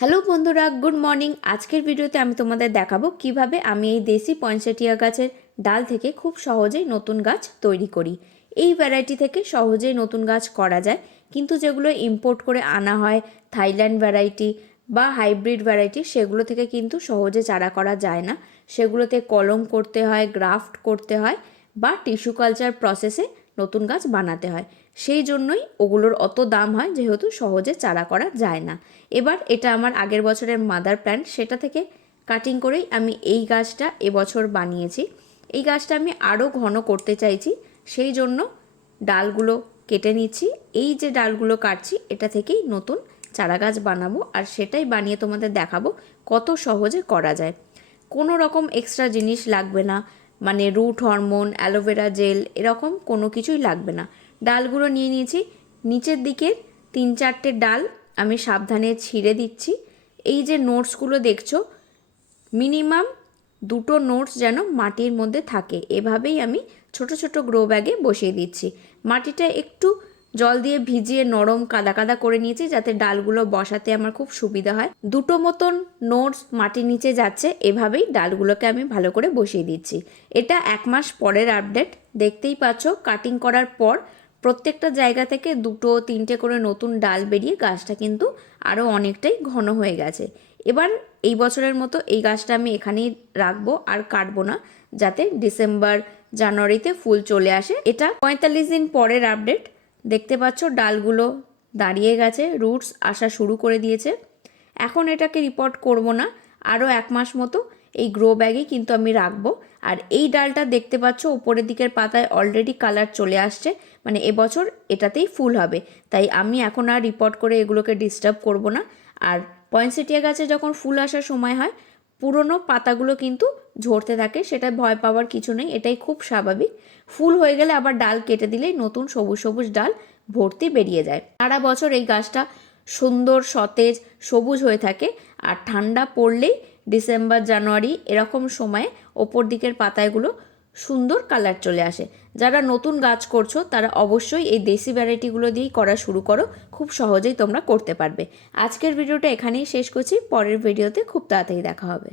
Hello বন্ধুরা, good morning. আজকের ভিডিওতে আমি তোমাদের দেখাবো কিভাবে আমি এই দেশি পয়েনসেটিয়া গাছের ডাল থেকে খুব সহজেই নতুন গাছ তৈরি করি। এই ভ্যারাইটি থেকে সহজেই নতুন গাছ করা যায়, কিন্তু যেগুলো ইম্পোর্ট করে আনা হয় থাইল্যান্ড ভ্যারাইটি বা হাইব্রিড ভ্যারাইটি, সেগুলো থেকে কিন্তু সহজে চারা করা যায় না। সেগুলোতে কলম করতে হয়, গ্রাফট করতে হয় বা টিস্যু কালচার প্রসেসে নতুন গাছ বানাতে হয়। সেই জন্যই ওগুলোর অত দাম হয়, যেহেতু সহজে চারা করা যায় না। এবার এটা আমার আগের বছরের মাদার প্ল্যান্ট, সেটা থেকে কাটিং করেই আমি এই গাছটা এবছর বানিয়েছি। এই গাছটা আমি আরও ঘন করতে চাইছি, সেই জন্য ডালগুলো কেটে নিচ্ছি। এই যে ডালগুলো কাটছি, এটা থেকেই নতুন চারা গাছ বানাবো, আর সেটাই বানিয়ে তোমাদের দেখাবো কত সহজে করা যায়। কোনো রকম এক্সট্রা জিনিস লাগবে না, মানে রুট হরমোন, অ্যালোভেরা জেল, এরকম কোনো কিছুই লাগবে না। ডালগুলো নিয়ে নিয়েছি। নিচের দিকের 3-4টে ডাল আমি সাবধানে ছিঁড়ে দিচ্ছি। এই যে নোটসগুলো দেখছো, মিনিমাম 2টো নোটস যেন মাটির মধ্যে থাকে, এভাবেই আমি ছোট ছোট গ্রো ব্যাগে বসিয়ে দিচ্ছি। মাটিটা একটু জল দিয়ে ভিজিয়ে নরম কাদা কাদা করে নিয়েছি, যাতে ডালগুলো বসাতে আমার খুব সুবিধা হয়। 2টো মতন নোটস মাটির নিচে যাচ্ছে, এভাবেই ডালগুলোকে আমি ভালো করে বসিয়ে দিচ্ছি। এটা 1 মাস পরের আপডেট। দেখতেই পাচ্ছ, কাটিং করার পর প্রত্যেকটা জায়গা থেকে 2-3টে করে নতুন ডাল বেরিয়ে গাছটা কিন্তু আরও অনেকটাই ঘন হয়ে গেছে। এবার এই বছরের মতো এই গাছটা আমি এখানেই রাখবো, আর কাটবো না, যাতে ডিসেম্বর জানুয়ারিতে ফুল চলে আসে। এটা 45 দিন পরের আপডেট। দেখতে পাচ্ছ ডালগুলো দাঁড়িয়ে গেছে, রুটস আসা শুরু করে দিয়েছে। এখন এটাকে রিপোর্ট করব না, আরও 1 মাস মতো এই গ্রো ব্যাগেই কিন্তু আমি রাখবো। আর এই ডালটা দেখতে পাচ্ছ উপরের দিকের পাতায় অলরেডি কালার চলে আসছে, মানে এবছর এটাতেই ফুল হবে। তাই আমি এখন আর রিপোর্ট করে এগুলোকে ডিস্টার্ব করব না। আর পয়েনসেটিয়া গাছে যখন ফুল আসার সময় হয়, পুরনো পাতাগুলো কিন্তু ঝরতে থাকে, সেটা ভয় পাওয়ার কিছু নেই, এটাই খুব স্বাভাবিক। ফুল হয়ে গেলে আবার ডাল কেটে দিলেই নতুন সবুজ সবুজ ডাল ভর্তি বেরিয়ে যায়। সারা বছর এই গাছটা সুন্দর সতেজ সবুজ হয়ে থাকে। আর ঠান্ডা পড়লেই ডিসেম্বর জানুয়ারি এরকম সময়ে ওপর দিকের পাতাগুলো সুন্দর কালার চলে আসে। যারা নতুন গাছ করছো তারা অবশ্যই এই দেশি ভ্যারাইটিগুলো দিয়েই করা শুরু করো, খুব সহজেই তোমরা করতে পারবে। আজকের ভিডিওটা এখানেই শেষ করছি, পরের ভিডিওতে খুব তাড়াতাড়ি দেখা হবে।